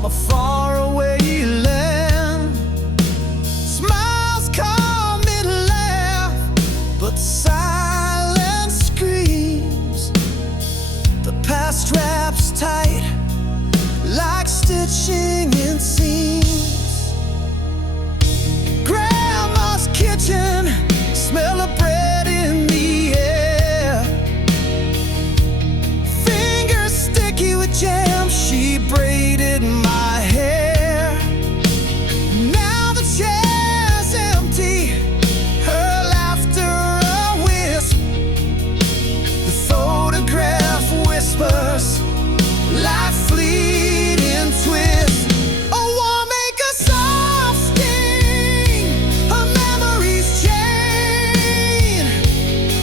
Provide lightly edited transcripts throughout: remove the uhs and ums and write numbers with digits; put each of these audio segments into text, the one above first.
from a faraway land. Smiles come and laugh, but silence screams. The past wraps tight like stitching in seams. Grandma's kitchen, smell of bread in the air. Fingers sticky with jam, she braided my hair. Now the chair's empty, her laughter a wisp. The photograph whispers like fleeting twists. A warm make a soft sting, her memories chain.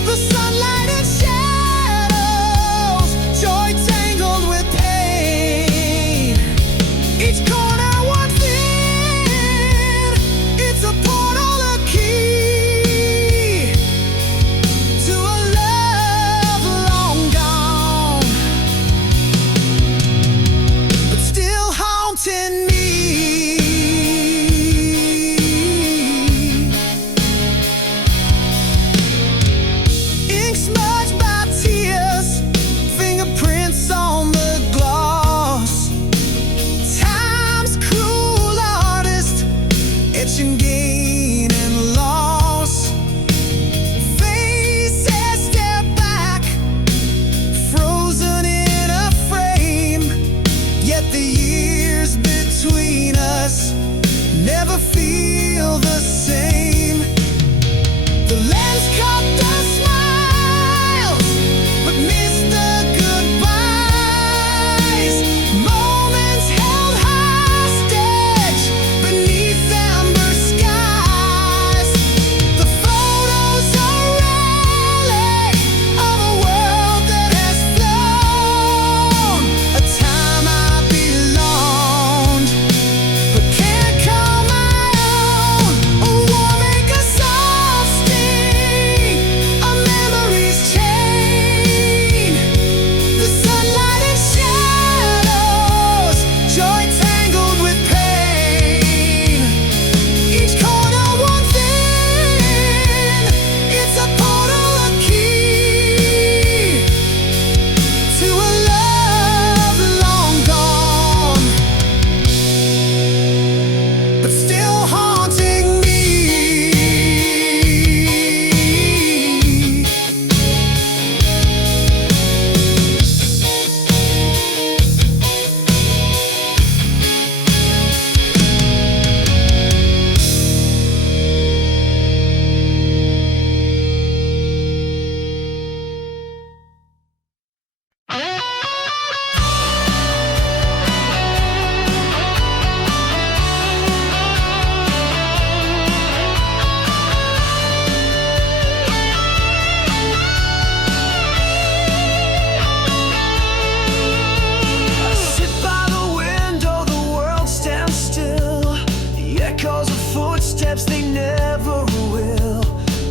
The sunlight and shadows, joy tangled with pain. Each corner one thin, it's a portal, a key to a love long gone, but still haunting me. Ink smudged by tears, fingerprints on the gloss. Time's cruel artist, etching gain and loss. Faces step back, frozen in a frame. Yet the years between us never feel the same. The lens caught the smiles, but missed the goodbyes. Moments held hostage beneath amber skies. The photos are relic of a world that has flown. A time I belonged, but can't call my own. A war make a soft sting, a memory's chain. The sunlight and shadows, joy tangled with pain. Each corner one thin, it's a portal, a key to a love long gone, but still haunting me. I sit by the window, the world stands still. The echoes of footsteps, they never will.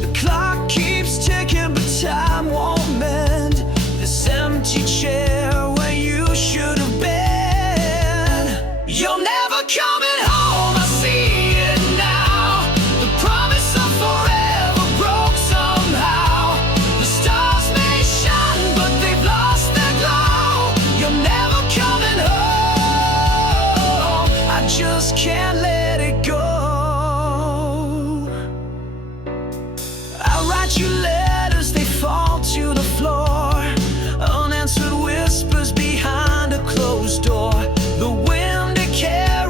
The clock keeps ticking, but time won't mend this empty chair where you should have been. You're never coming home, I see it now. The promise of forever broke somehow. The stars may shine, but they've lost their glow. You're never coming home, I just can't let it go. I write you letters, they fall to the floor. Unanswered whispers behind a closed door. The wind, it carries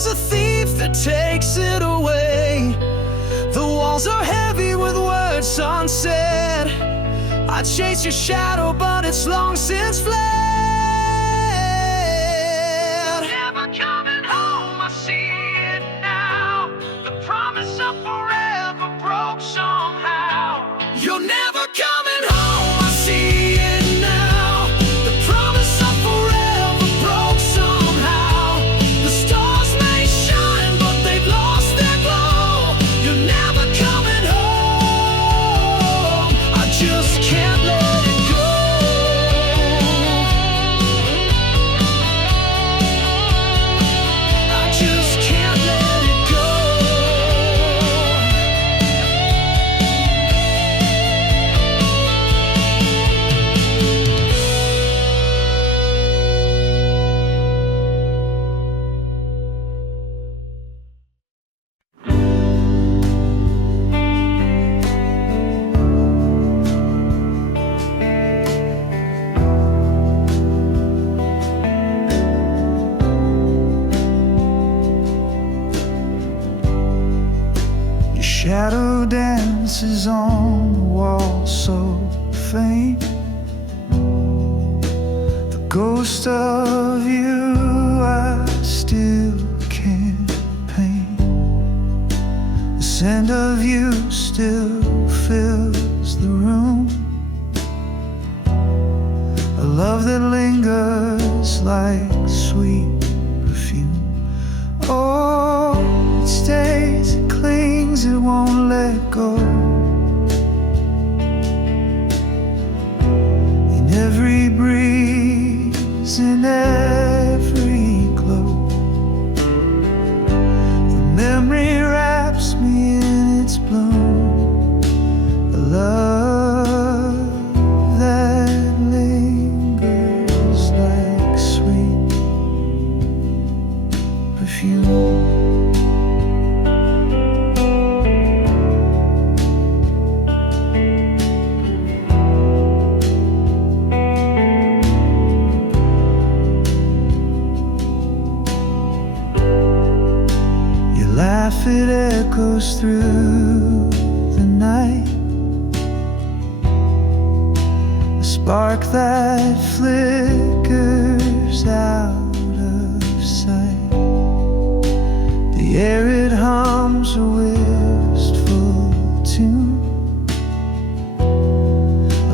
is a thief that takes it away. The walls are heavy with words unsaid. I chase your shadow, but it's long since fled. Never coming home, I see it now. The promise of forever broke somehow. You're never coming home, I see it now. The promise of forever broke somehow. The stars may shine, but they've lost their glow. You're never coming home, I just can't let it go. I just can't let it go. Your shadow dances on the wall so faint. The ghost of you I still can't paint. The scent of you still fills the room. A love that lingers like sweet perfume. Oh, it stays, it clings, it won't let go. In every breeze, in every glow, the memory wraps me in its bloom. A love that lingers like sweet perfume. Laugh, it echoes through the night. A spark that flickers out of sight. The air, it hums a wistful tune.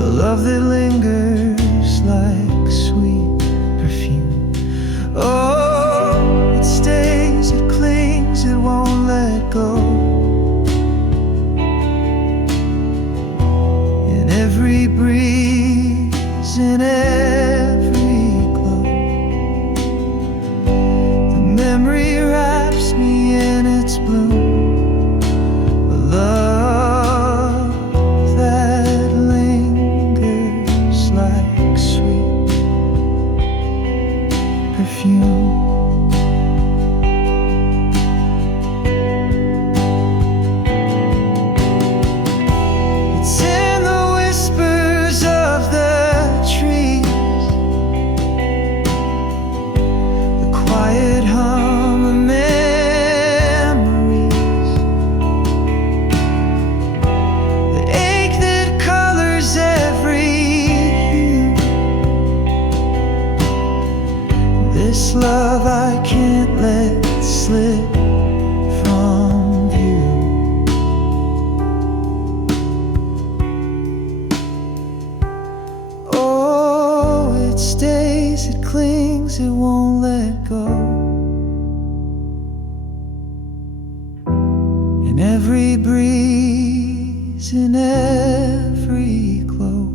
A love that lingers like sweet perfume. Oh, it stays, it clings, it won't let go. In every breeze, in every glow, the memory wraps me in its bloom. A love that lingers like sweet perfume. This love I can't let slip from view. Oh, it stays, it clings, it won't let go. In every breeze, in every glow,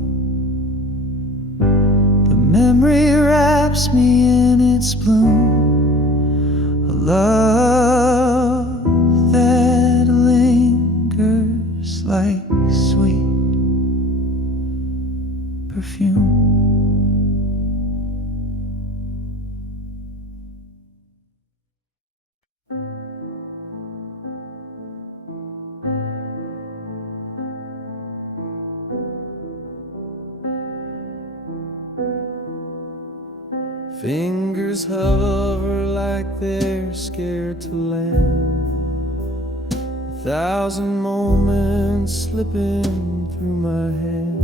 the memory wraps me in its bloom. A love that lingers like sweet perfume. Fingers hover like they're scared to land. 1,000 moments slipping through my hand,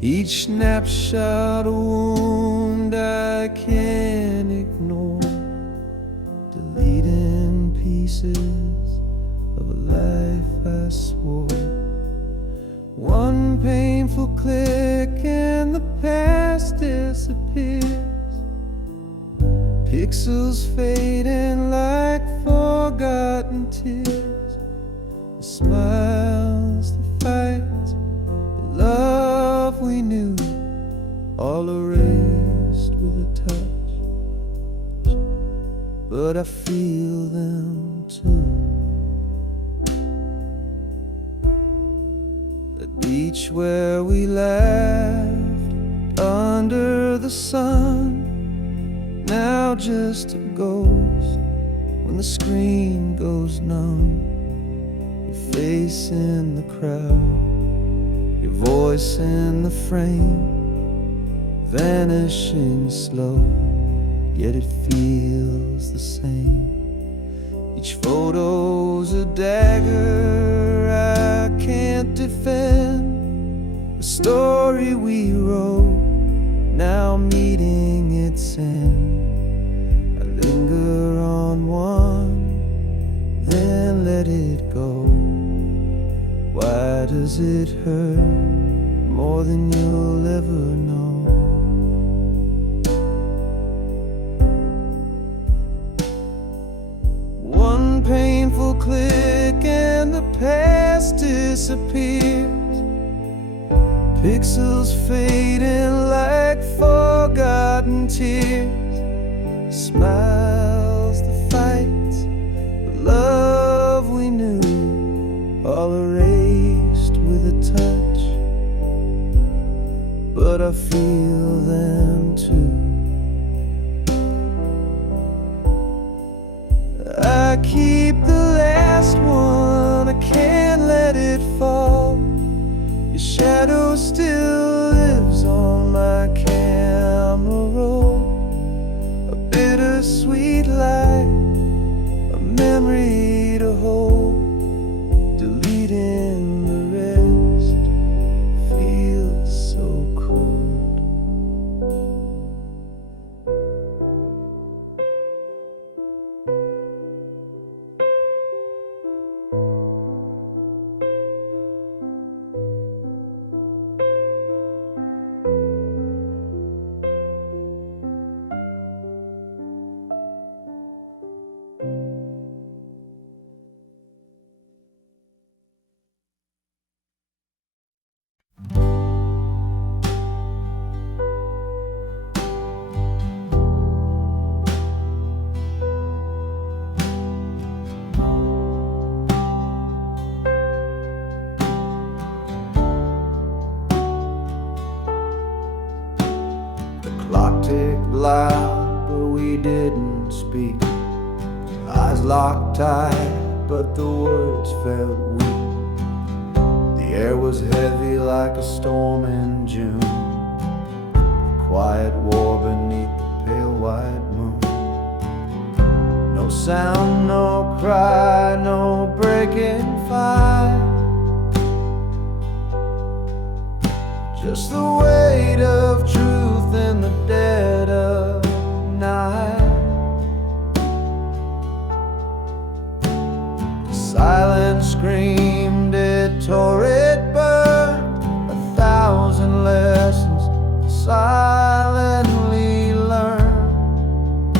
each snapshot a wound I can't ignore, deleting pieces of a life I swore. One painful click and the past disappears, pixels fading like forgotten tears. The smiles, the fights, the love we knew, all erased with a touch. But I feel them too. The beach where we laughed under the sun, now just a ghost when the screen goes numb. Your face in the crowd, your voice in the frame, vanishing slow, yet it feels the same. Each photo's a dagger I can't defend, a story we wrote, now meeting its end. I linger on one, then let it go. Why does it hurt more than you'll ever know? One painful click and the past disappears, pixels fading like forgotten tears. Smiles, the fights, the love we knew, all erased with a touch. But I feel them too. I keep the last one, I can't let it fall. Your shadow still lives on my camera roll, a bittersweet light, a memory to hold, deleting the rest feels so cold. Clock ticked loud, but we didn't speak. Eyes locked tight, but the words felt weak. The air was heavy like a storm in June, a quiet war beneath the pale white moon. No sound, no cry, no breaking fire, just the weight of truth in the dead of night. Silence screamed, it tore, it burned, 1,000 lessons silently learned.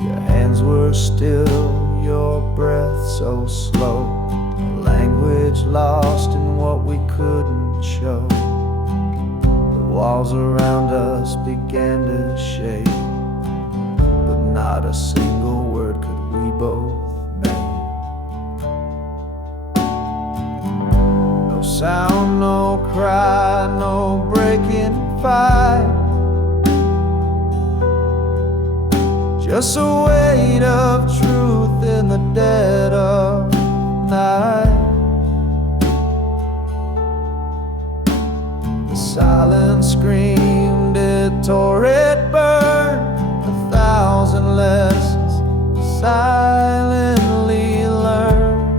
Your hands were still, your breath so slow, a language lost in what we couldn't show. The walls around us began to shake, but not a single word could we both make. No sound, no cry, no breaking fight, just a weight of truth in the dead of night. The silence screamed, it tore, it burned. 1,000 lessons silently learned.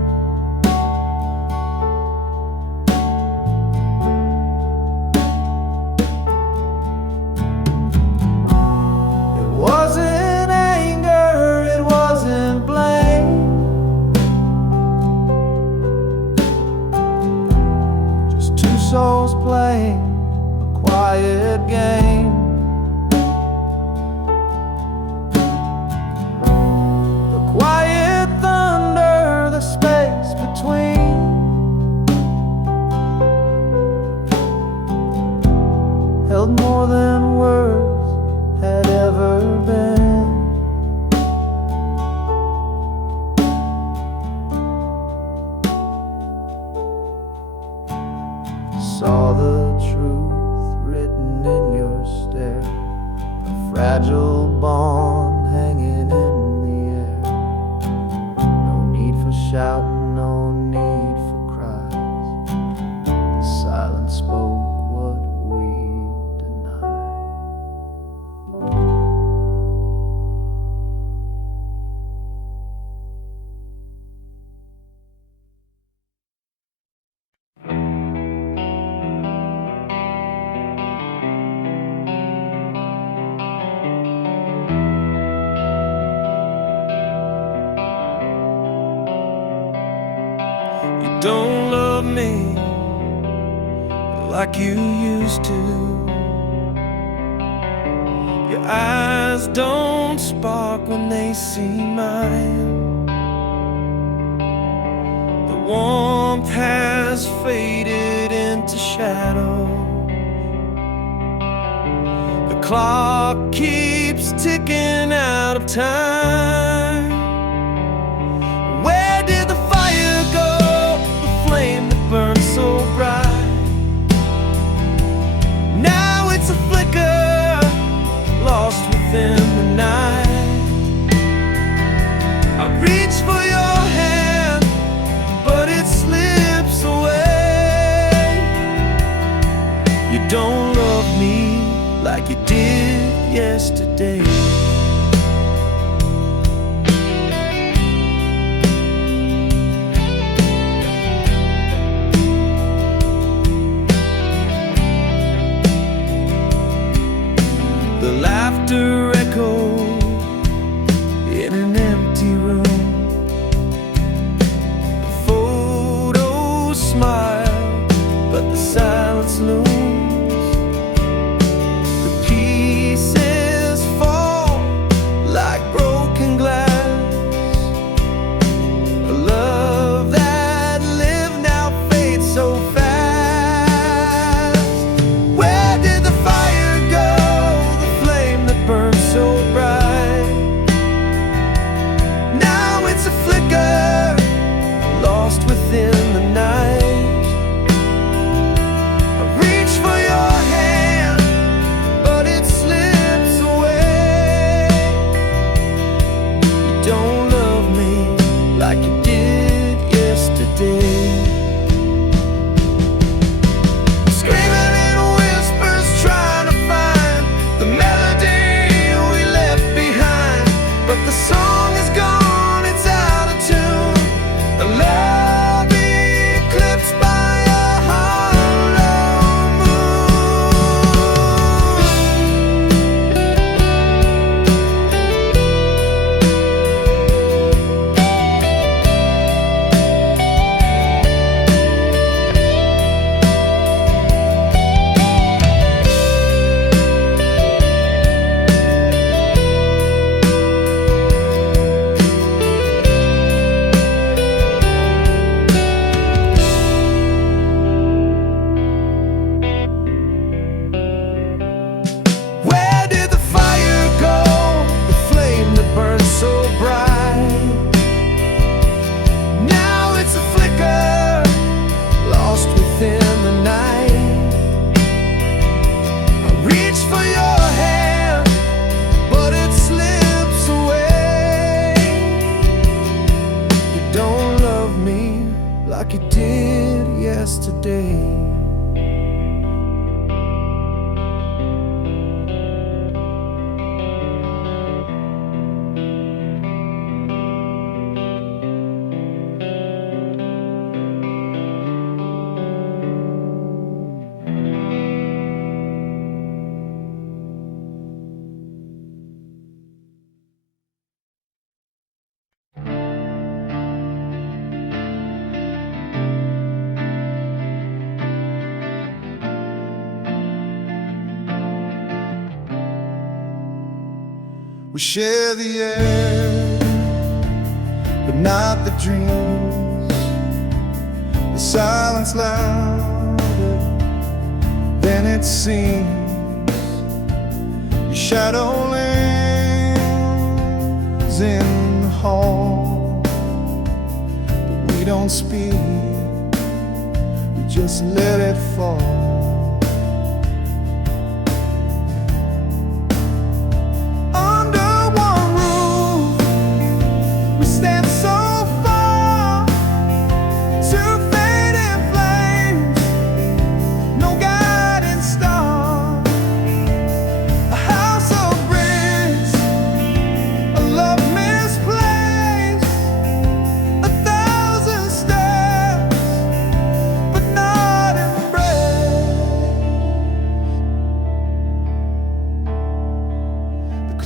It wasn't anger, it wasn't blame, just two souls playing a quiet game. The quiet thunder, the space between, held more than words had ever been. Saw the truth written in your stare, a fragile bond hanging in the air. No need for shouting, no need for cries. The silence spoke what we denied. You don't love me like you used to. Your eyes don't spark when they see mine. The warmth has faded into shadow. The clock keeps ticking out of time. Where did the fire go? The flame that burned so bright. Now it's a flicker, lost within the night. I reach for your hand, but it slips away. You don't love me like you did yesterday. The laughter echoed in an empty room. The photos smile, but the silence looms. The pieces fall We share the air, but not the dreams. The silence louder than it seems. Your shadow lingers in the hall, but we don't speak, we just let it fall.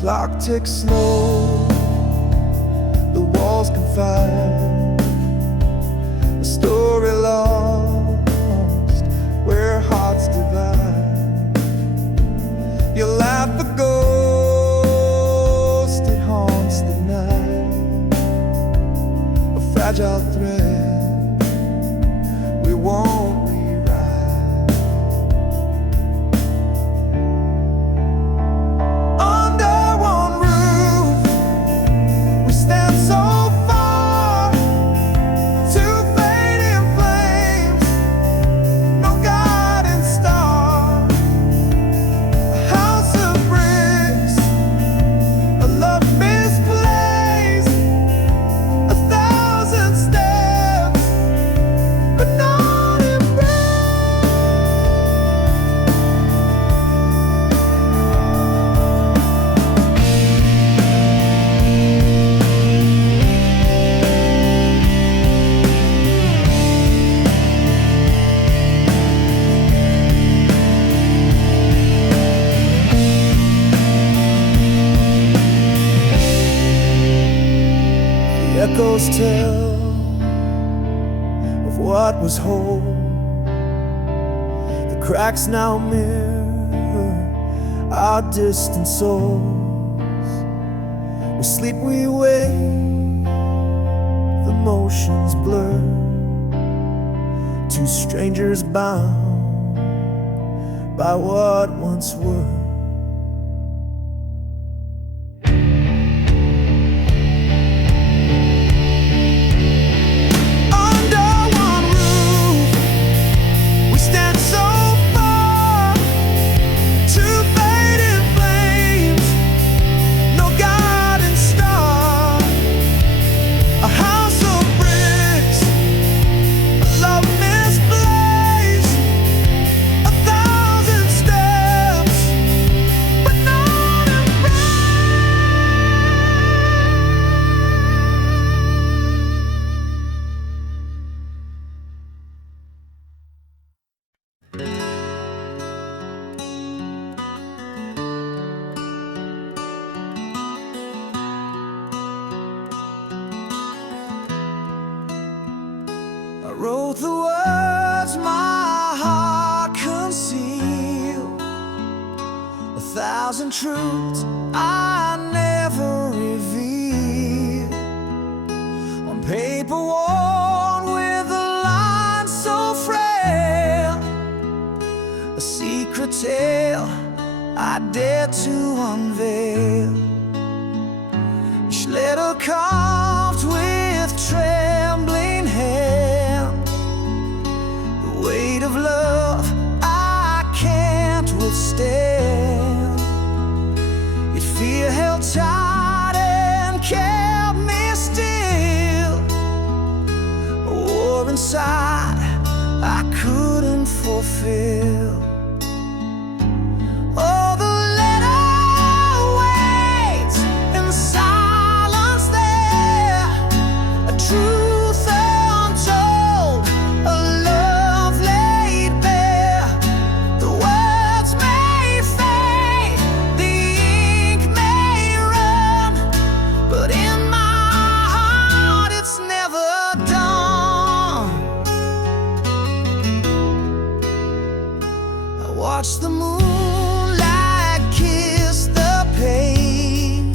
Clock ticks slow, the walls confide, a story lost where hearts divide. You laugh the ghost, it haunts the night, a fragile thread we won't rewrite. Echoes tell of what was whole. The cracks now mirror our distant souls. We sleep, we wake, the motions blur. Two strangers bound by what once were. I wrote the words my heart concealed, 1,000 truths I never revealed, on paper worn with a line so frail, a secret tale I dare to unveil. Each letter carved with trembling hand, the weight of love I can't withstand. Yet fear held tight and kept me still, a war inside I couldn't fulfill. Oh, the letter waits in the silence there, a truth untold, a love laid bare. The words may fade, the ink may run, but in my heart it's never done. I watch the moonlight kiss the page,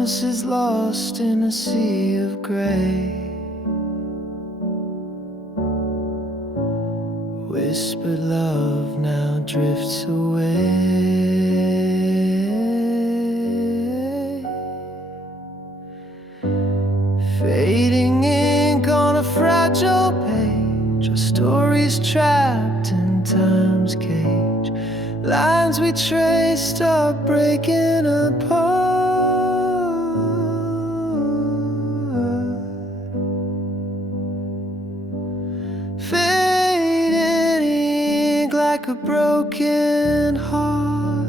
promises lost in a sea of gray. Whispered love now drifts away. Fading ink on a fragile page, our stories trapped in time's cage. Lines we traced are breaking apart. Fading ink like a broken heart.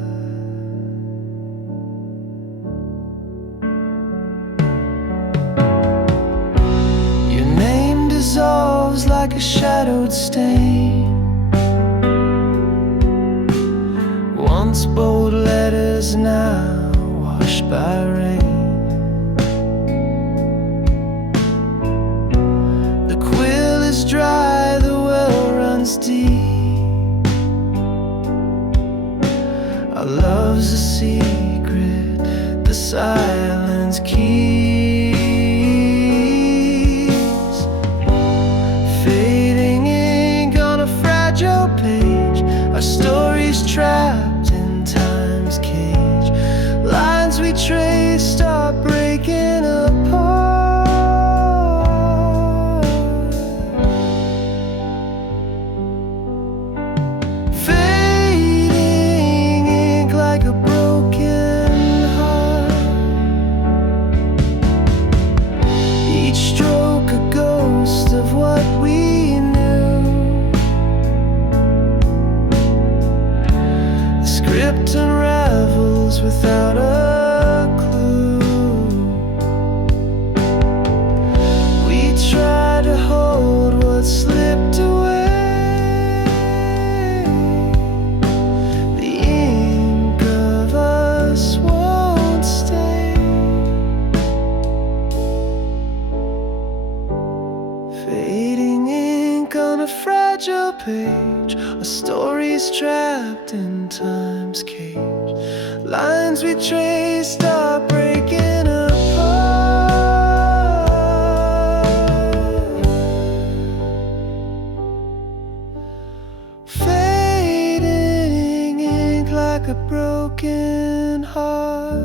Your name dissolves like a shadowed stain. Once bold letters, now washed by rain. The quill is dry, the well runs deep. Our love's a secret the silence keeps. Fading ink on a fragile page, our stories trapped in time's cage. Lines we traced are breaking apart. Fading ink like a broken heart. Each stroke a ghost of what we knew. The script unravels without a clue. We try to hold what slipped away. The ink of us won't stay. Fading ink on a fragile page, our stories trapped in time's cage. Lines we traced are breaking apart. Fading ink like a broken heart.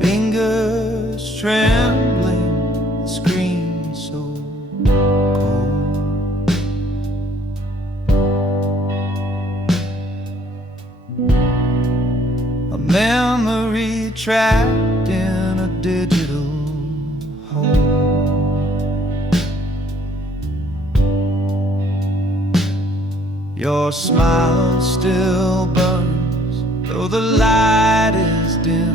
Fingers trembling, screen so cold. A memory trapped in a digital hole. Your smile still burns, though the light is dim.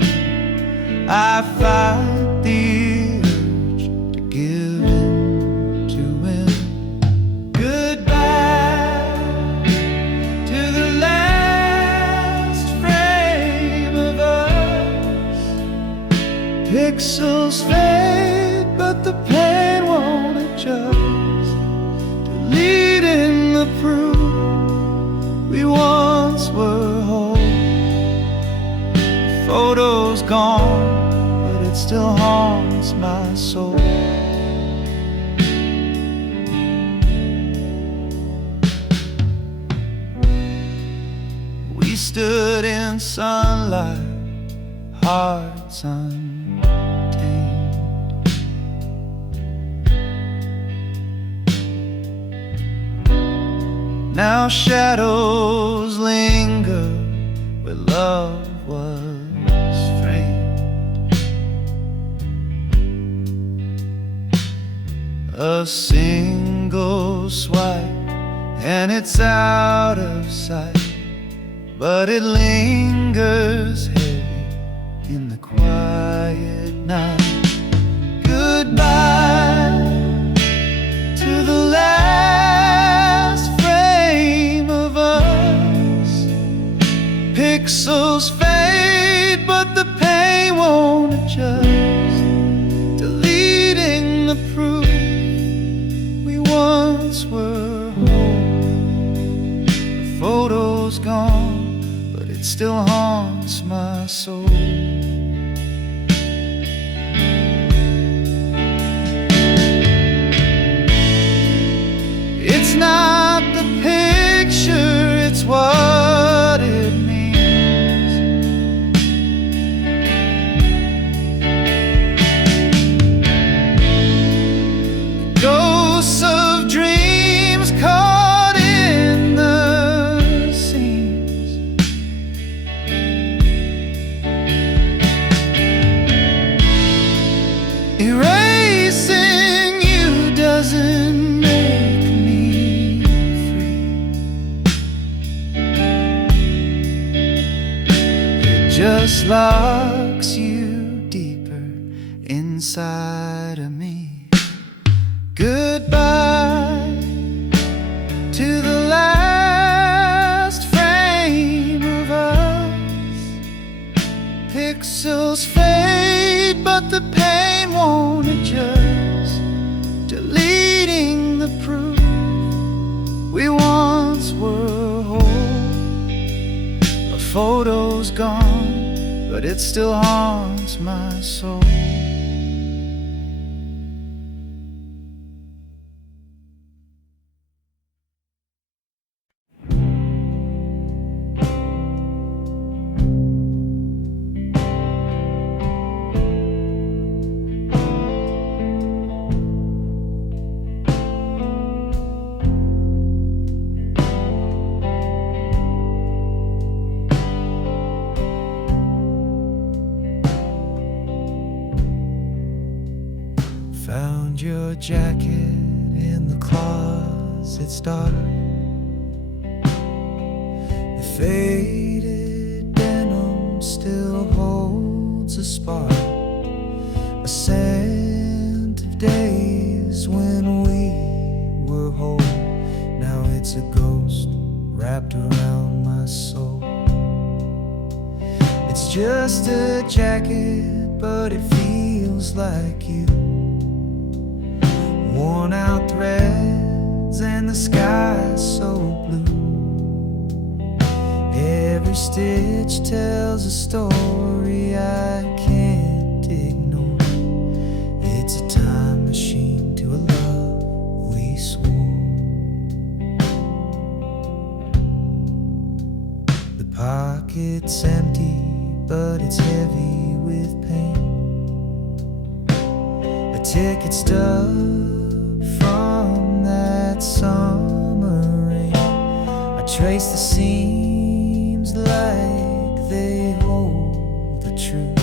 I fight the urge to give in to him. Goodbye to the last frame of us. Pixels fade, but the pain won't adjust. Deleting the proof we once were whole. Photos gone, but it still haunts my soul. We stood in sunlight, hearts untamed. Now shadows linger where love was framed. A single swipe and it's out of sight, but it lingers heavy in the quiet night. Goodbye to the last frame of us. soul. It's not the picture, it's what it means. Ghosts of dreams caught in the seams. Erasing you doesn't make me free. It just locks you deeper inside of me. Goodbye to the last frame of us. Pixels fade, but the pain won't adjust. Deleting the proof we once were whole. A photo's gone, but it still haunts my soul. Found your jacket in the closet's dark. The faded denim still holds a spark, a scent of days when we were whole. Now it's a ghost wrapped around my soul. It's just a jacket, but it feels like you. Worn out threads and the sky so blue. Every stitch tells a story I can't ignore. It's a time machine to a love we swore. The pocket's empty, but it's heavy with pain. A ticket stub from that summer rain. I trace the seams like they hold the truth,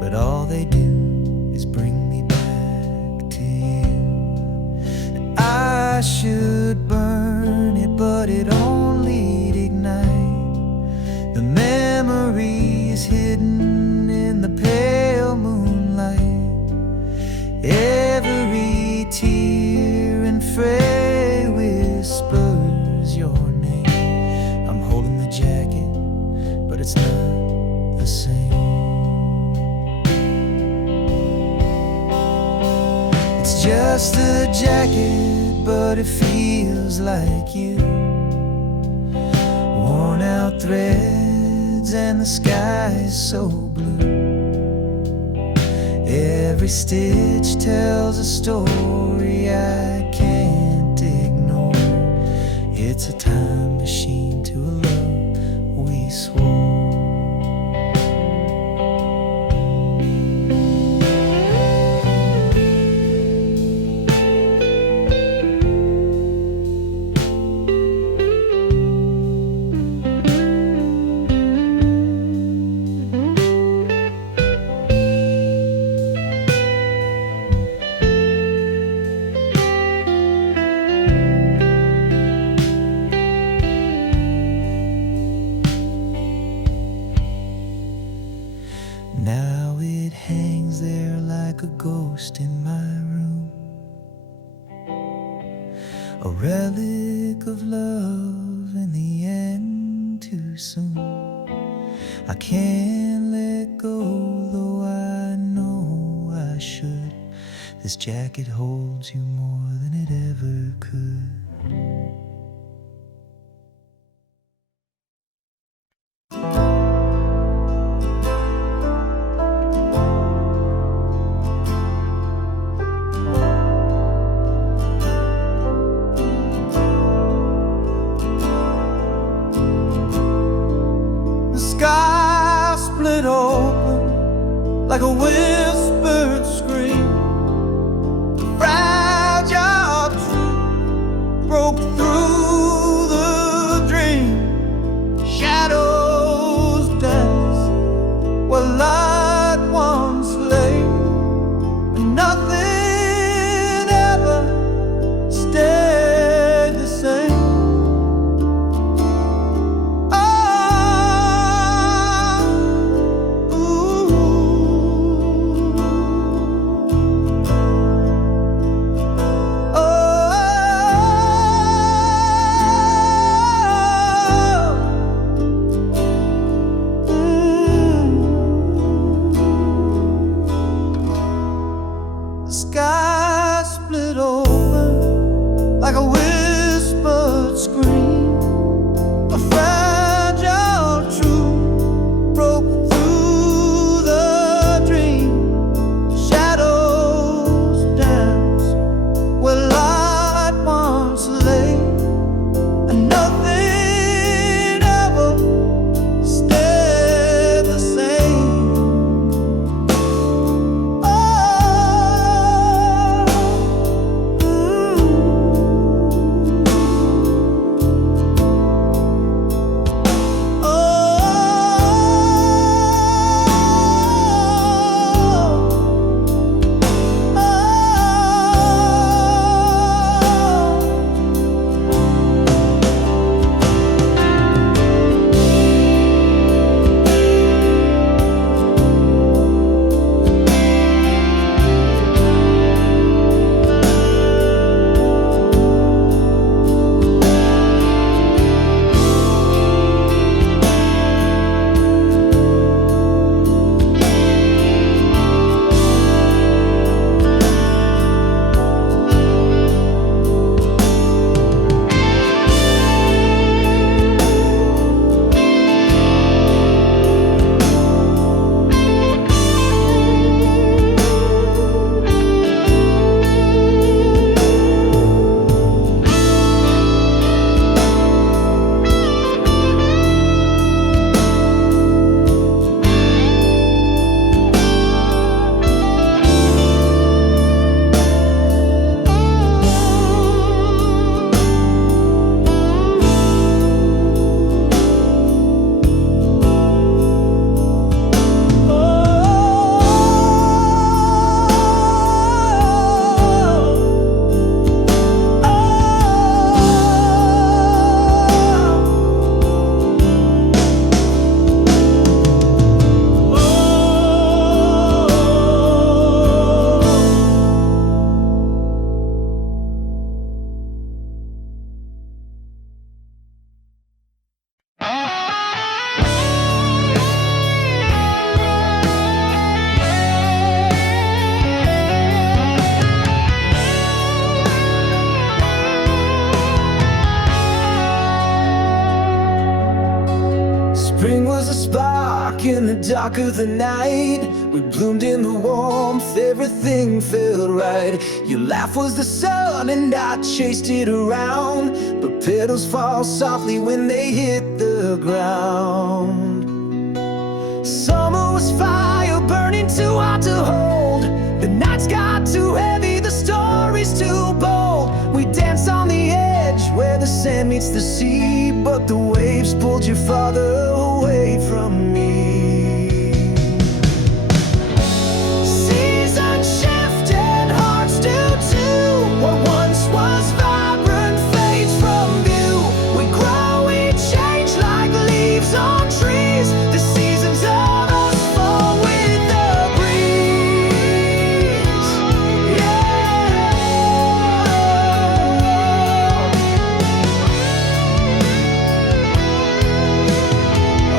but all they do is bring me back to you. I should burn it, but it only'd ignite the memories hidden in the pale moonlight. Every tear and fray whispers your name. I'm holding the jacket, but it's not the same. It's just a jacket, but it feels like you. Worn out threads and the sky's so blue. Every stitch tells a story I can't ignore. It's a time machine to a love we swore. Now it hangs there like a ghost in my room, a relic of love in the end too soon. I can't let go, though I know I should. This jacket holds you more than it ever could. like a whispered scream. Fragile truth broke through the dream. Shadows dance where light once lay, and nothing ever stayed the same. Sky split open like a whispered scream. A fragile truth broke through the dream. Shadows dance where light once lay, and nothing ever stayed the same. Spring was a spark in the dark of the night. We bloomed in the warmth, everything felt right. Your laugh was the sun and I chased it around, but petals fall softly when they hit the ground. Summer was fire burning too hot to hold. The nights got too heavy, the stories too bold. We danced on the edge where the sand meets the sea, but the waves pulled you farther away from me. Seasons shift and hearts do too. What once was vibrant fades from view. We grow, we change like leaves on trees. The seasons of us fall with the breeze.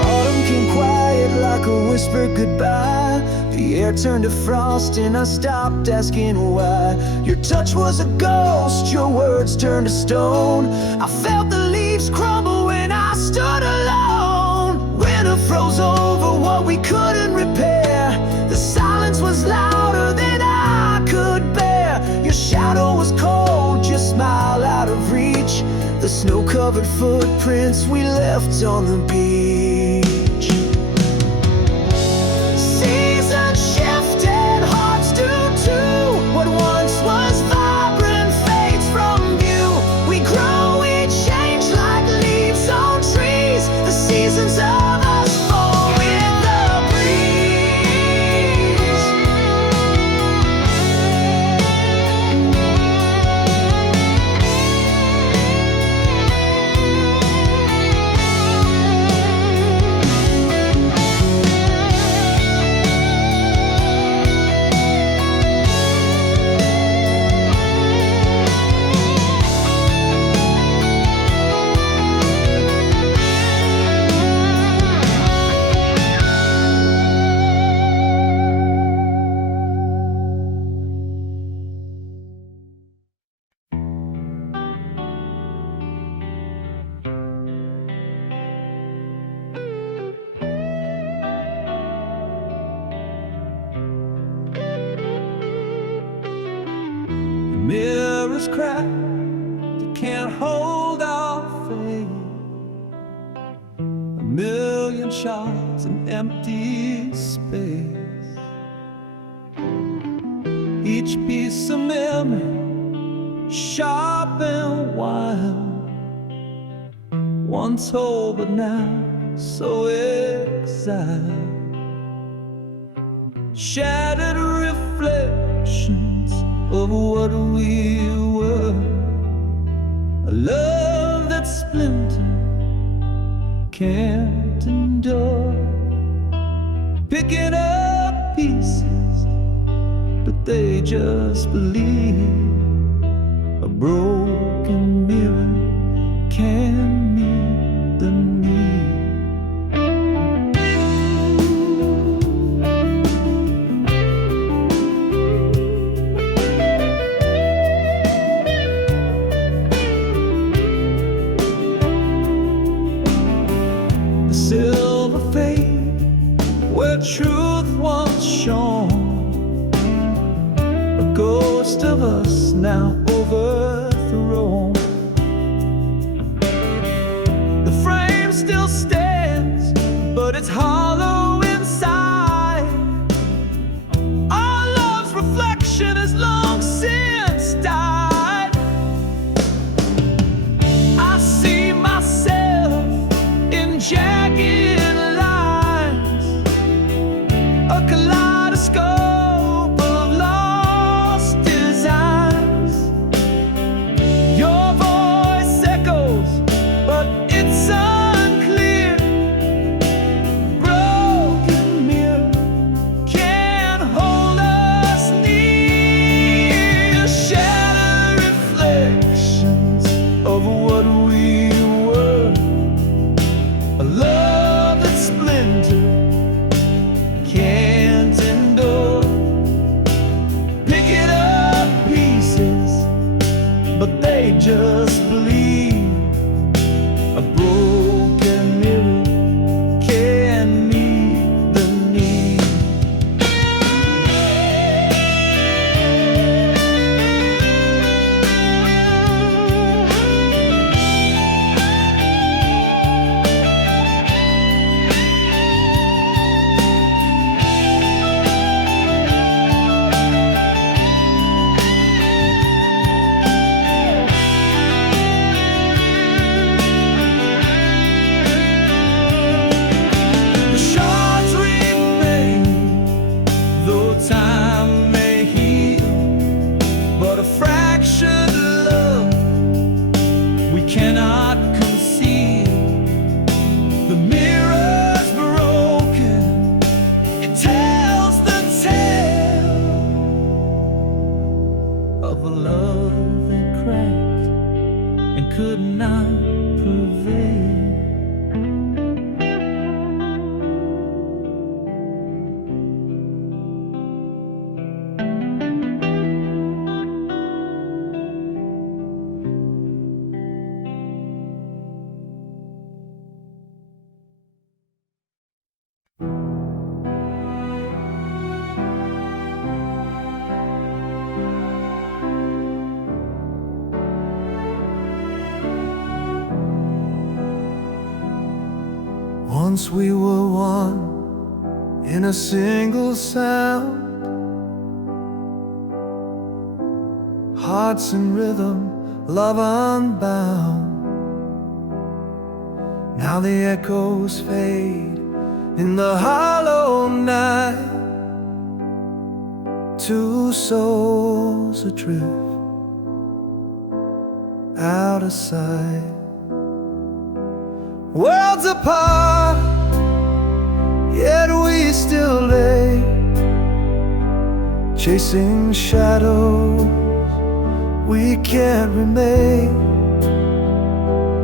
Autumn came quiet like a whispered goodbye. The air turned to frost and I stopped asking why. Your touch was a ghost, your words turned to stone. I felt the leaves crumble when I stood alone. Winter froze over what we couldn't repair. The silence was louder than I could bear. Your shadow was cold, your smile out of reach. The snow-covered footprints we left on the beach. Seasons shift mirror's cracked, it can't hold our fate. A million shards in empty space. Each piece of memory, sharp and wild, once whole but now so exiled. Shattered reflections of what we were. A love that splintered can't endure. Picking up pieces, but they just believe. A broken mirror can meet the need. The silver fade where truth once shone. A ghost of us now overthrown. The frame still stands, but it's hollow inside. Our love's reflection has long since died. I see myself in jagged lines, a kaleidoscope of lost designs. Your voice echoes, but it's unclear. Broken mirror can't hold us near. Shattered reflections of what we were. A love that splintered can't endure. Picking up pieces, but they just bleed. A broken mirror can meet the need. The shards remain, though time may heal, but a fractured love we cannot conceal. The mirror's broken, it tells the tale of a love that cracked and could not prevail. Once we were one in a single sound, hearts in rhythm, love unbound. Now the echoes fade in the hollow night. Two souls adrift, out of sight. Worlds apart, yet we still lay, chasing shadows we can't remain.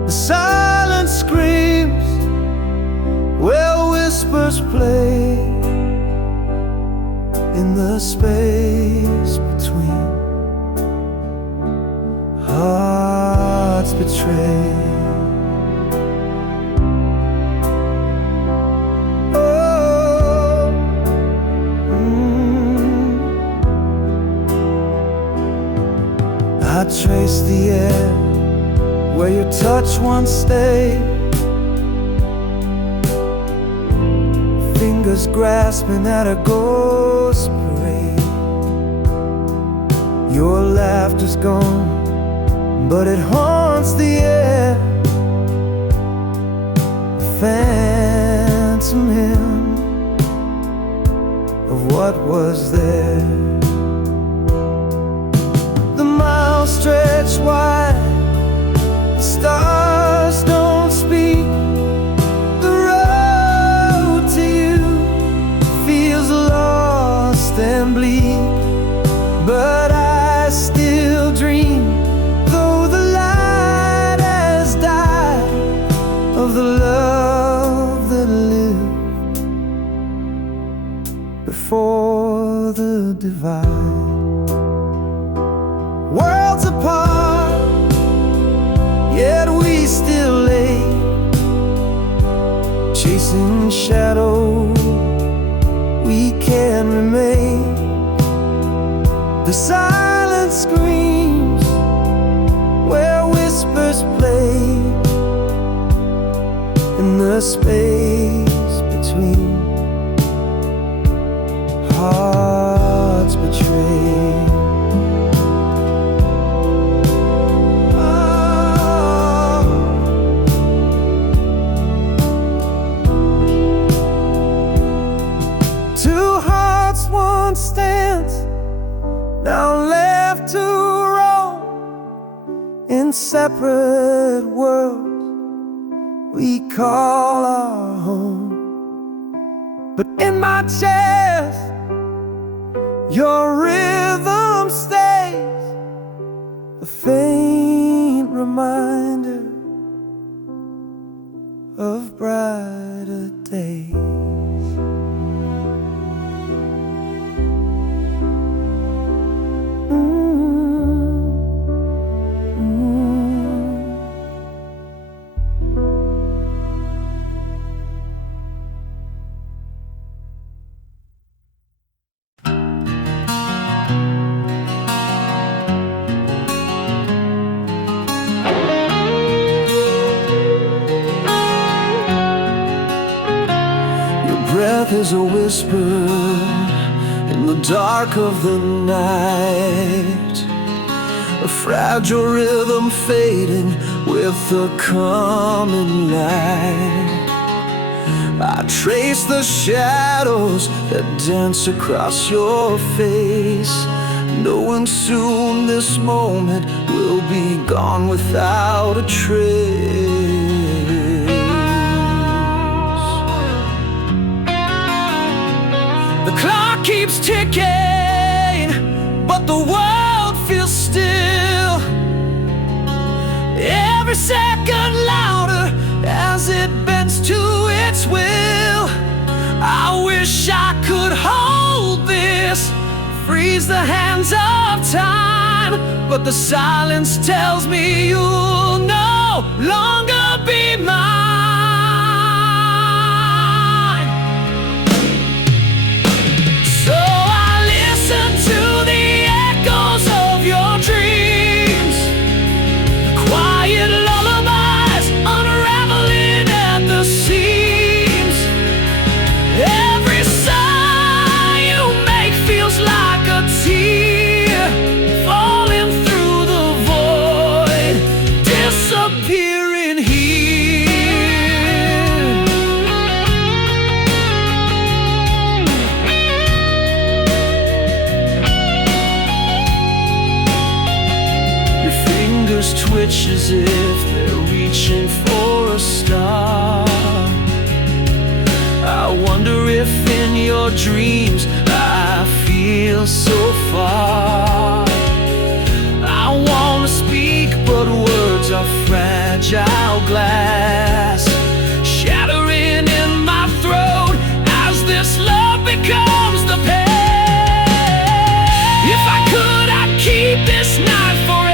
The silence screams where whispers play in the space between hearts betrayed. trace the air where your touch once stayed. Fingers grasping at a ghost parade. Your laughter's gone, but it haunts the air. A phantom hymn of what was there. The miles stretch wide, the stars don't speak. The road to you feels lost and bleak, but I still dream, though the light has died, of the love that lived before the divide. Worlds apart, yet we still lay, chasing shadows we can remain. The silence screams where whispers play, in the space between hearts betrayed. Stands now left to roam in separate worlds we call our home. But in my chest, your rhythm stays, a faint reminder of brighter days. Breath is a whisper in the dark of the night, a fragile rhythm fading with the coming light. I trace the shadows that dance across your face, knowing soon this moment will be gone without a trace. The clock keeps ticking, but the world feels still. Every second louder as it bends to its will. I wish I could hold this, freeze the hands of time, but the silence tells me you'll no longer be mine. Twitch as if they're reaching for a star. I wonder if in your dreams I feel so far. I want to speak, but words are fragile glass, shattering in my throat as this love becomes the pain. If I could, I'd keep this night forever.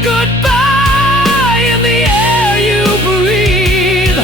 Goodbye in the air you breathe.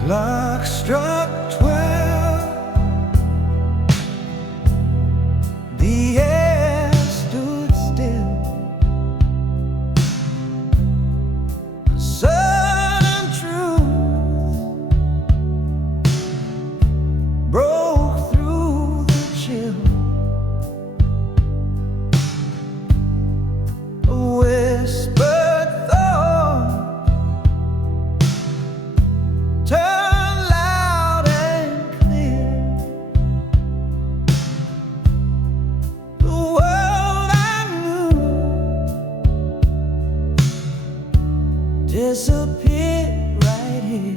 Clock struck 12. The air stood still. A sudden truth broke through the chill. A whispered thought turned loud and clear. The world I knew disappeared right here.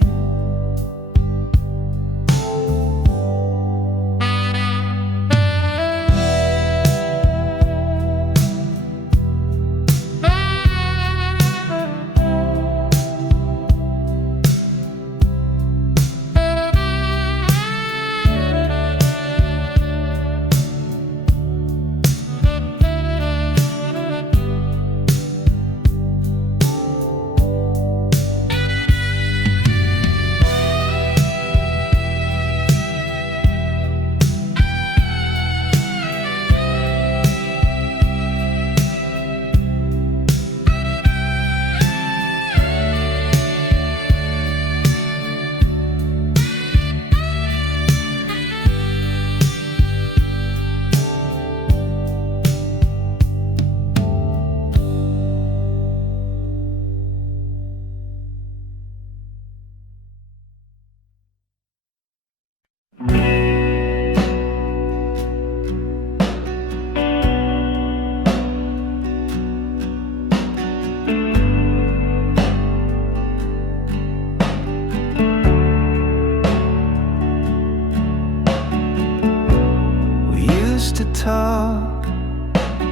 We used to talk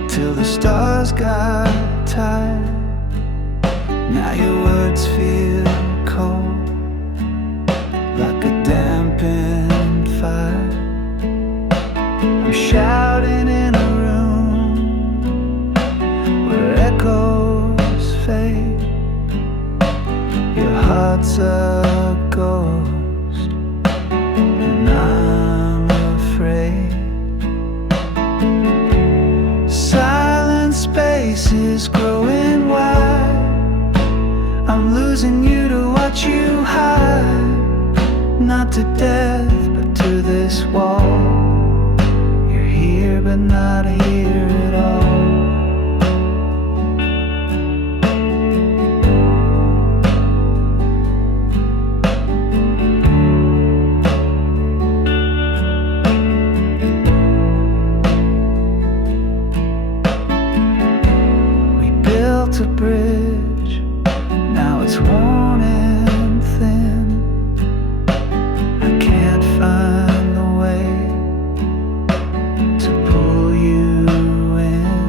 till the stars got tired. Now your words feel cold, like a dampened fire. I'm shouting in a room where echoes fade. Your heart's a ghost, and I'm afraid. Silent space is growing wide. I'm losing you to watch you hide. Not to death, but to this wall. You're here, but not here at all. We built a bridge, now it's worn and thin. I can't find the way to pull you in.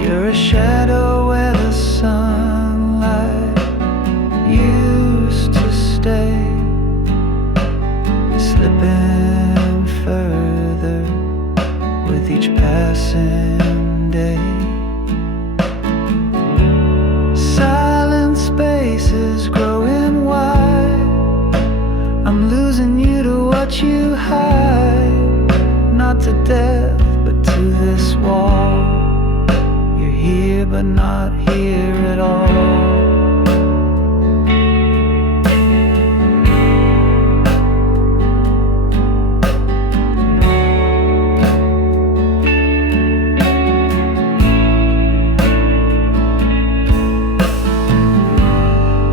You're a shadow where the sunlight used to stay, slipping further with each passing day. Silent spaces growing wide. I'm losing you to watch you hide. Not to death, but to this wall. You're here, but not here at all.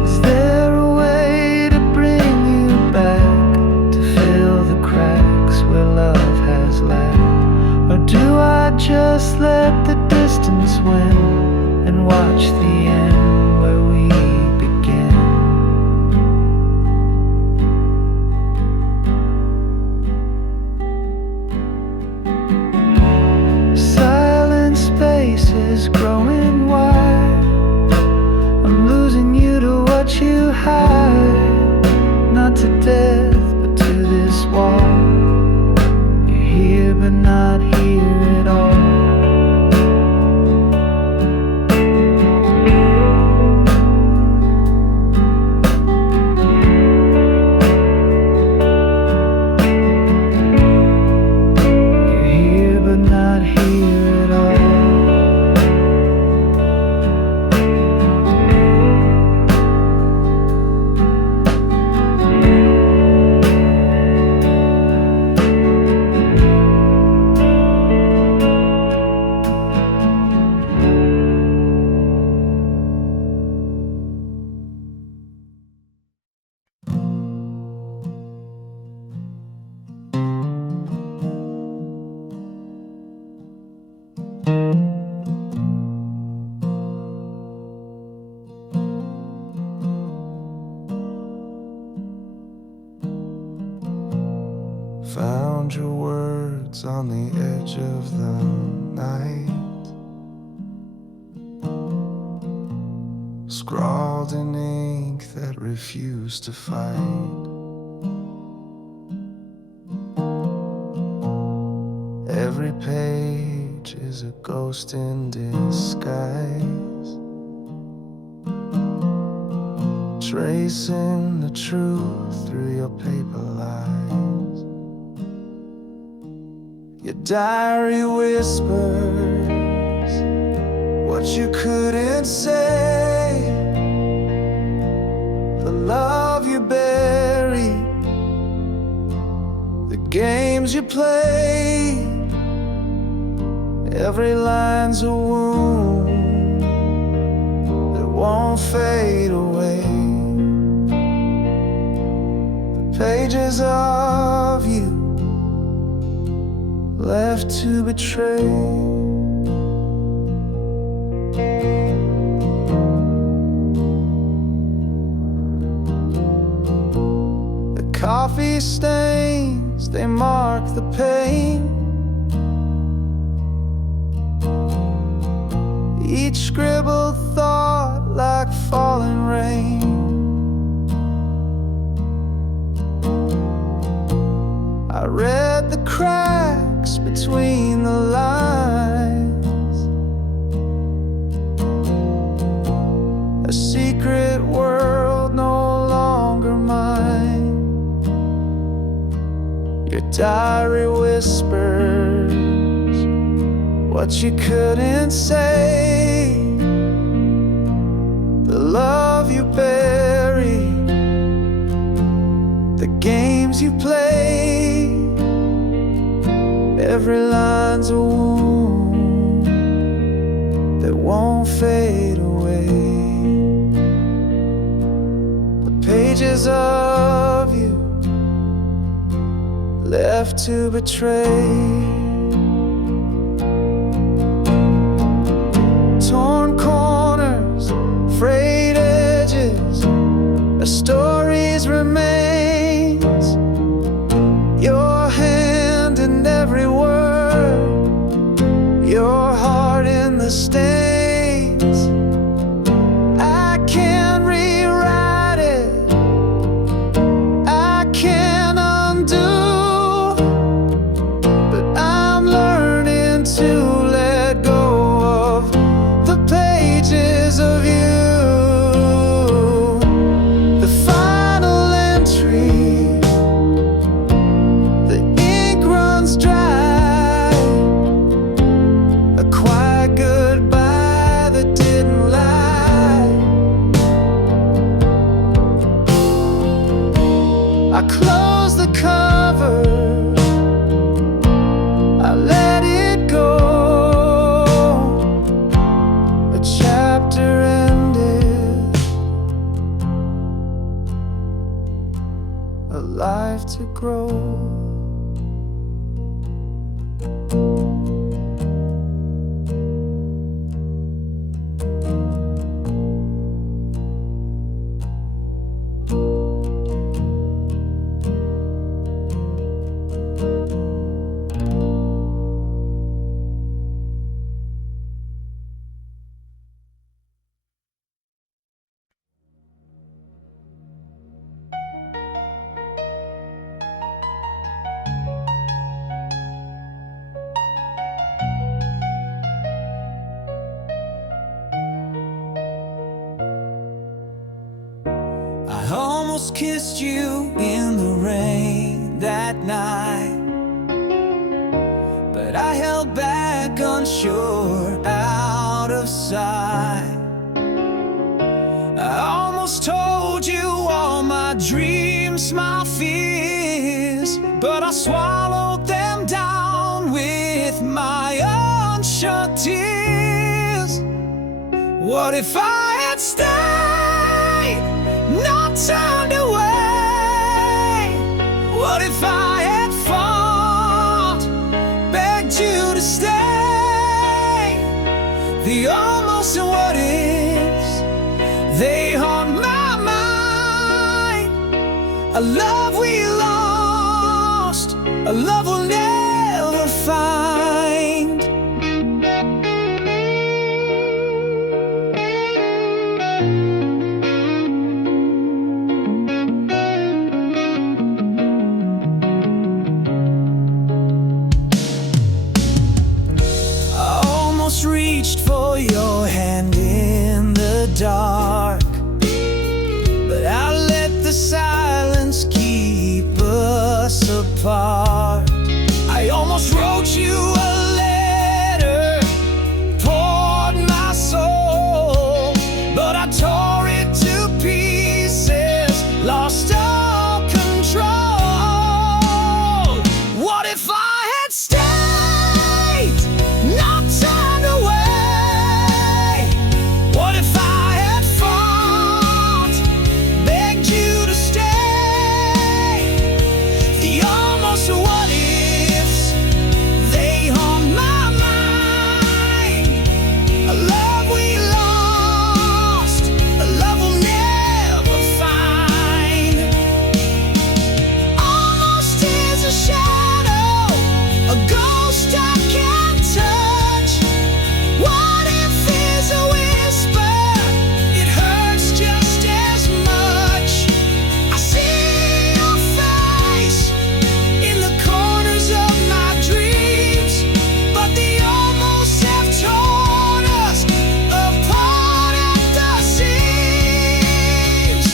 Is there a way to bring you back, to fill the cracks where love has lacked? Or do I just let the distance win and watch the end Found your words on the edge of the night, scrawled in ink that refused to fight. Every page is a ghost in disguise, tracing the truth through your paper lies. Your diary whispers what you couldn't say, the love you buried, the games you played. Every line's a wound that won't fade away. The pages of you left to betray. The coffee stains, they mark the pain. Each scribbled thought like falling rain. I read the cracks between the lines, a secret world no longer mine. Your diary whispers what you couldn't say, the love you buried, the games you played. Every line's a wound that won't fade away. The pages of you left to betray. Torn corners, frayed edges, a story's remains. Your hand in every word, your heart in the stains. I can't rewrite it, I can't undo, but I'm learning to let go of the pages of you. The final entry, the ink runs dry, a quiet goodbye that didn't lie. I close the cover, I let it go. A chapter ended, a life to grow. I almost kissed you in the rain that night, but I held back, unsure, out of sight. I almost told you all my dreams, my fears, but I swallowed them down with my unshut tears. What if I had stayed, not turned away? What if I had fought, begged you to stay? The almost and what ifs, they haunt my mind. A love we lost, a love we'll never find. I almost reached for your hand in the dark, but I let the silence keep us apart. I almost wrote you a letter, poured my soul, but I tore it to pieces, lost all control. What if I had stayed, not turned away? What if I had fought, begged you to stay? The almost what ifs, they haunt my mind. A love we lost, a love we'll never find. Almost is a shadow, a ghost I can't touch. What if is a whisper, it hurts just as much. I see your face in the corners of my dreams, but the almost have torn us apart at the seams.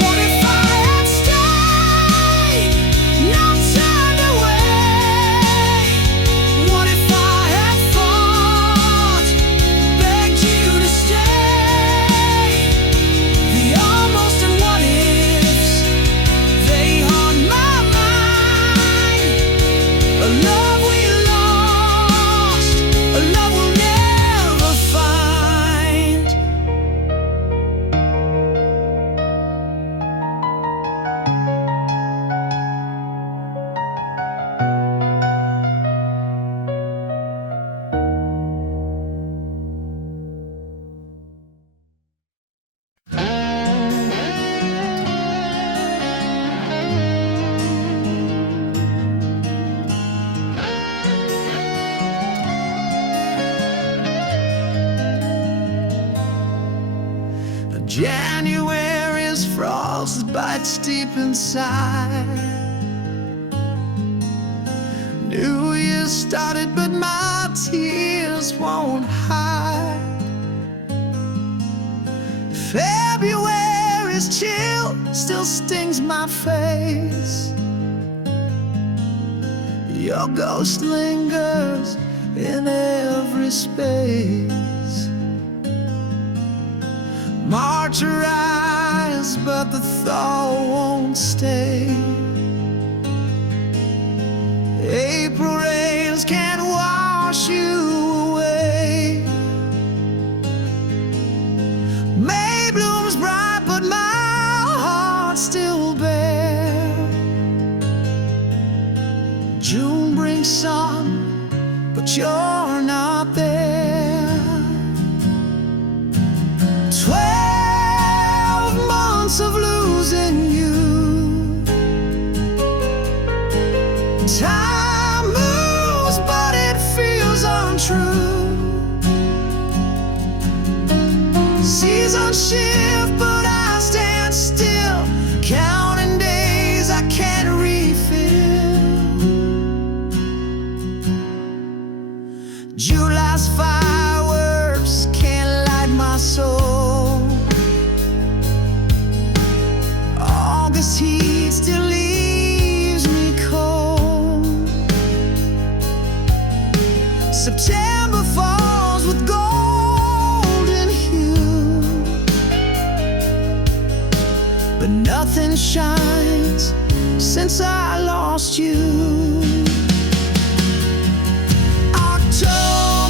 What if I had stayed, not turned away? What if I had fought, begged you to stay? The almost and what ifs, they haunt my mind. A love we lost, a love we'll never find. January's frost bites deep inside. New Year started, but my tears won't hide. February's chill still stings my face. Your ghost lingers in every space. March arrives, but the thaw won't stay. April rains can't wash you away. May blooms bright, but my heart's still bare. June brings sun, but you're not there. 12 months of losing you. Time moves, but it feels untrue. Seasons shift, but I stand still, counting days I can't refill. July's fireworks can't light my soul. August heat still leaves me cold. September falls with golden hue, but nothing shines since I lost you. October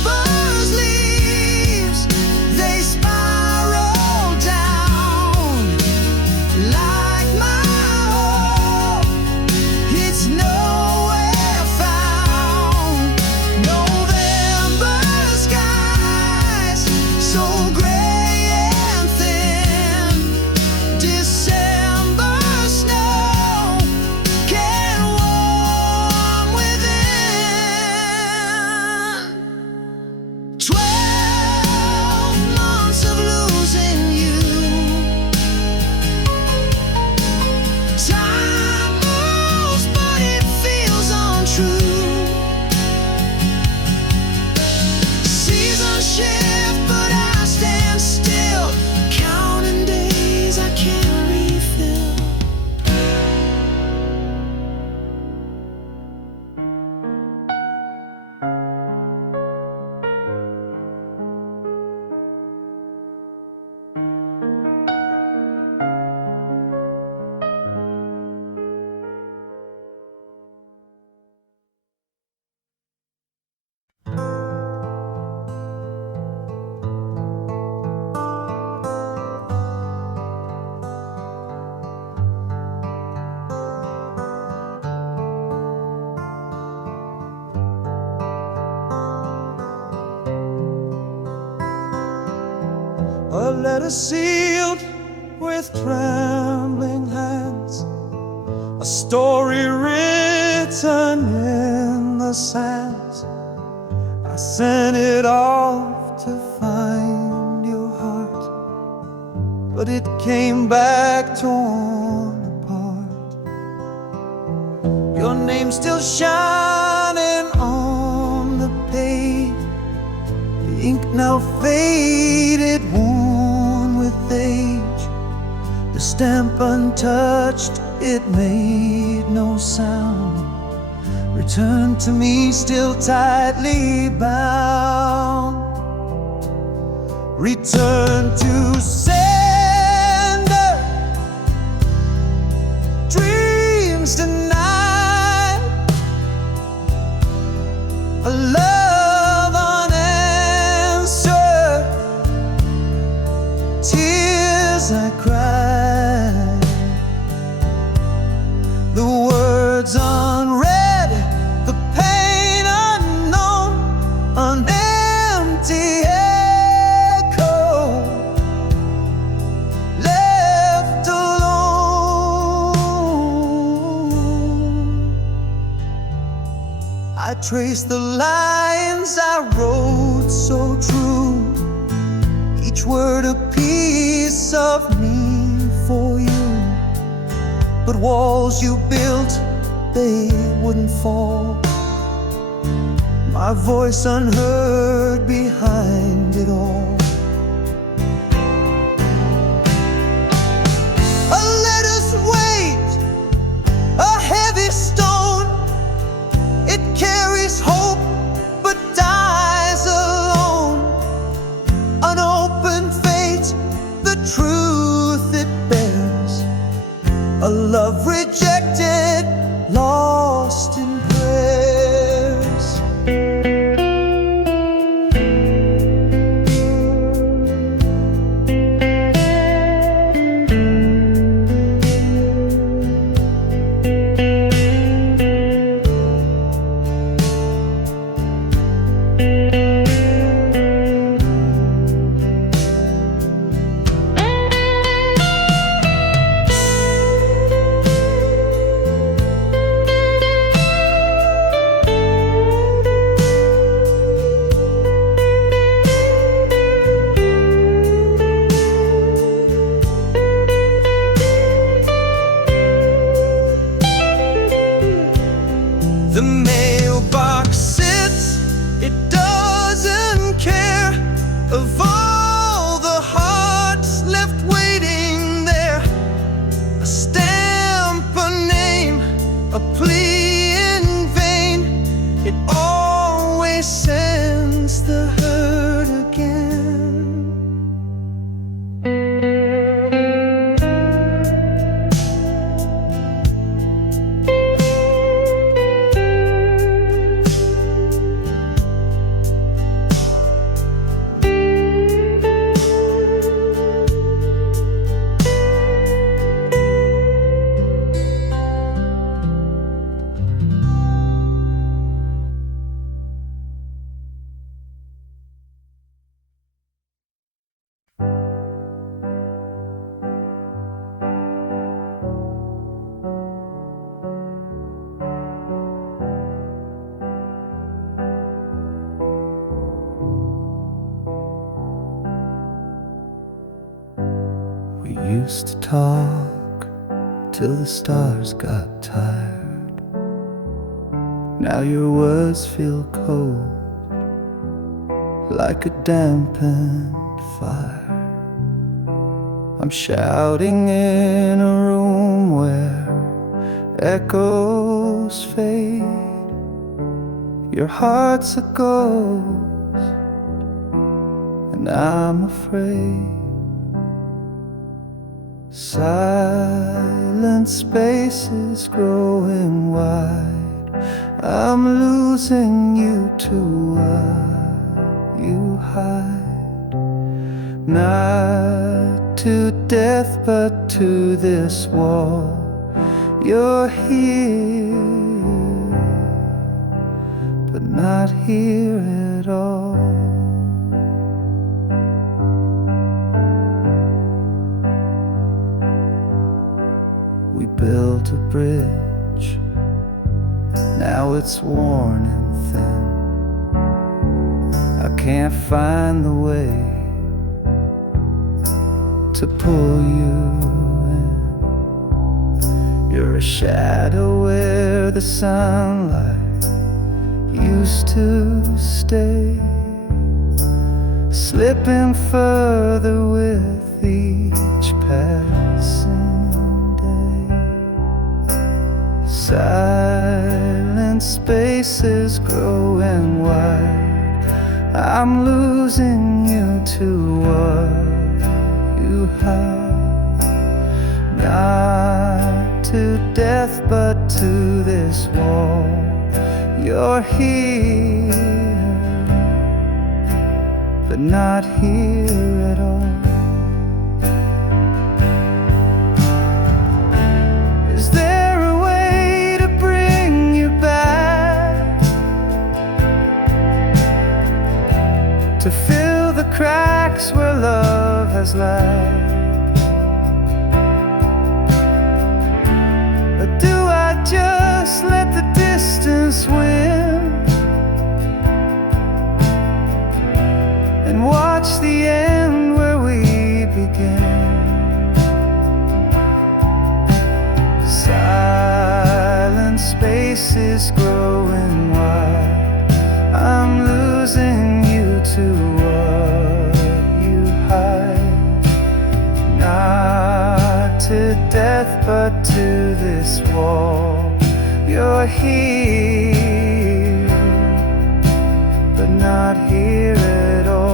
letter sealed with trembling hands, a story written in the sands. I sent it off to find your heart, but it came back torn apart. Your name's still shining on the page, the ink now faded, worn with age. The stamp untouched, it made no sound. Return to me still tightly bound. Return to sender, dreams denied, a love unanswered, tears I cried, the words unread, the pain unknown, an empty echo, left alone. I traced the lines I wrote so true, each word a piece of me for you. But walls you built, they wouldn't fall, my voice unheard behind it all. A letter's weight, a heavy stone, it carries hope but dies alone. An open fate, the truth it bears, a love rejected, lost in prayers. The mailbox sits, it doesn't care of all the hearts left waiting there. A stamp, a name, a plea in vain, it always sends the hurt again. We used to talk till the stars got tired. Now your words feel cold, like a dampened fire. I'm shouting in a room where echoes fade. Your heart's a ghost, and I'm afraid. Silent spaces growing wide, I'm losing you to what you hide. Not to death but to this wall. You're here, but not here at all. built a bridge, now it's worn and thin. I can't find the way to pull you in. You're a shadow where the sunlight used to stay, slipping further with each passing day. Silent spaces growing wide, I'm losing you to what you hide. Not to death but to this wall. You're here, but not here at all. Is there a way to bring you back, to fill the cracks where love has lagged? Or do I just let the distance win and watch the end where we begin? Silent spaces growing wide, I'm losing you to what you hide. Not to death but to this wall. You're here, but not here at all.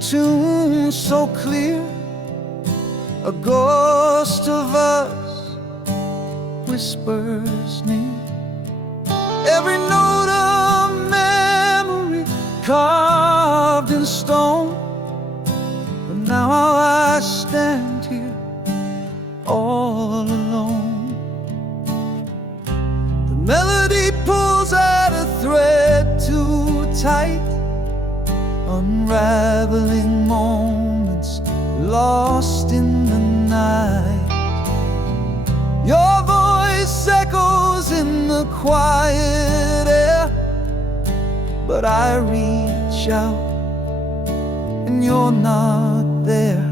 Tune so clear, a ghost of us whispers near. Every note of memory carved in stone. But now I stand here all alone. The melody pulls at a thread too tight, unraveling moments lost in the night. Your voice echoes in the quiet air, but I reach out and you're not there.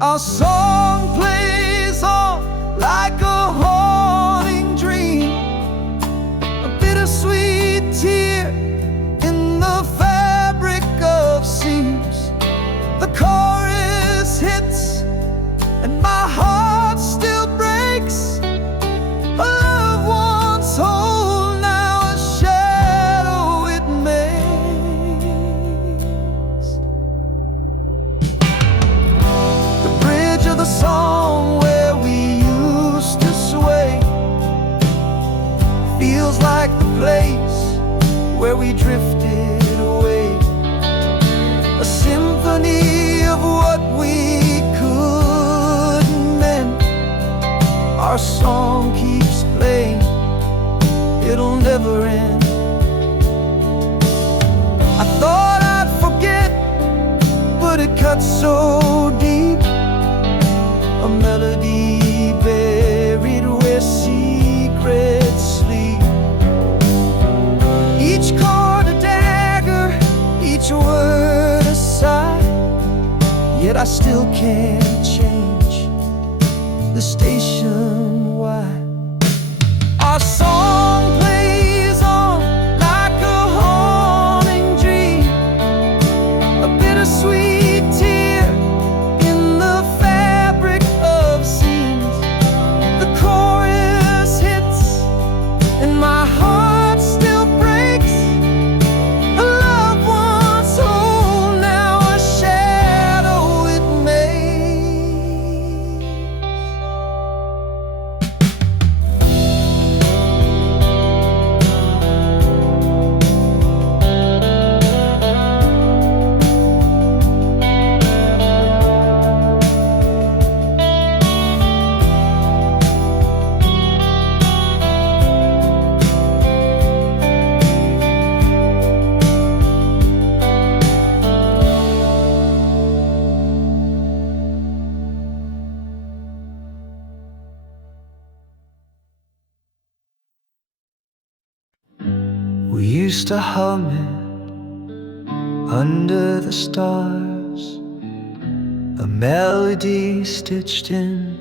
Our song plays on like a haunting dream, a bittersweet tear in the seams. The chorus hits and my heart still breaks. A love once whole, now a shadow it makes. The bridge of the song where we used to sway feels like the place where we drifted away. A symphony of what we couldn't mend. Our song keeps playing, it'll never end. I thought I'd forget, but it cuts so deep. A melody buried where secrets sleep. Each chord a dagger, each word a sigh. Yet I still can't change the station wide. Our song plays on like a used to hum it under the stars, a melody stitched in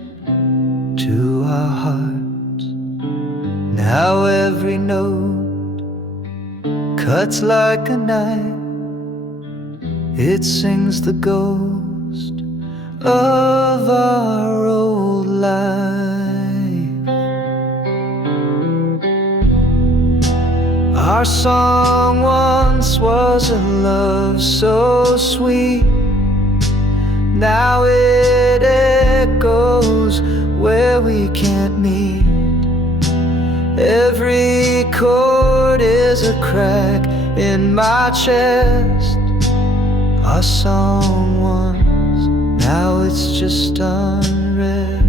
to our hearts. Now every note cuts like a knife. It sings the ghost of our old life. Our song once was a love so sweet. Now it echoes where we can't meet. Every chord is a crack in my chest. Our song once, now it's just unrest.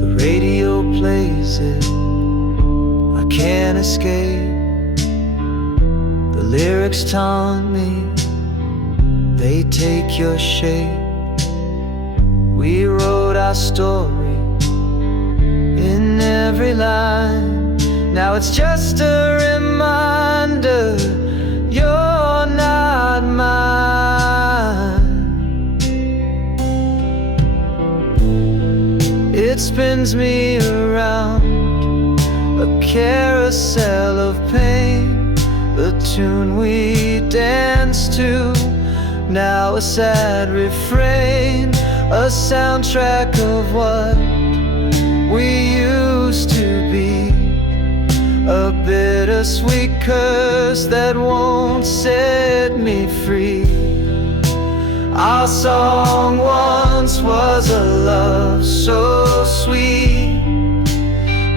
The radio plays it, I can't escape. The lyrics taunt me, they take your shape. We wrote our story in every line. Now it's just a reminder you're not mine. It spins me around, a carousel of pain. The tune we danced to, now a sad refrain. A soundtrack of what we used to be. A bittersweet curse that won't set me free. Our song once was a love so sweet.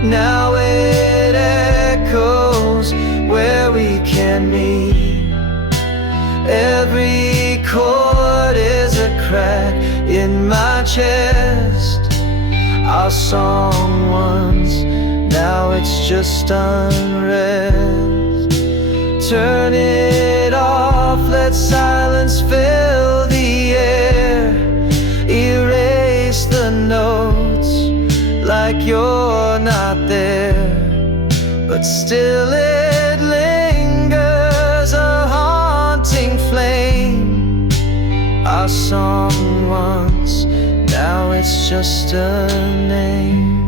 Now it echoes where we can meet. Every chord is a crack in my chest. Our song once, now it's just unrest. Turn it off, let silence fill the air. Erase the notes like you're not there, but still it lingers, a haunting flame. Our song once, now it's just a name.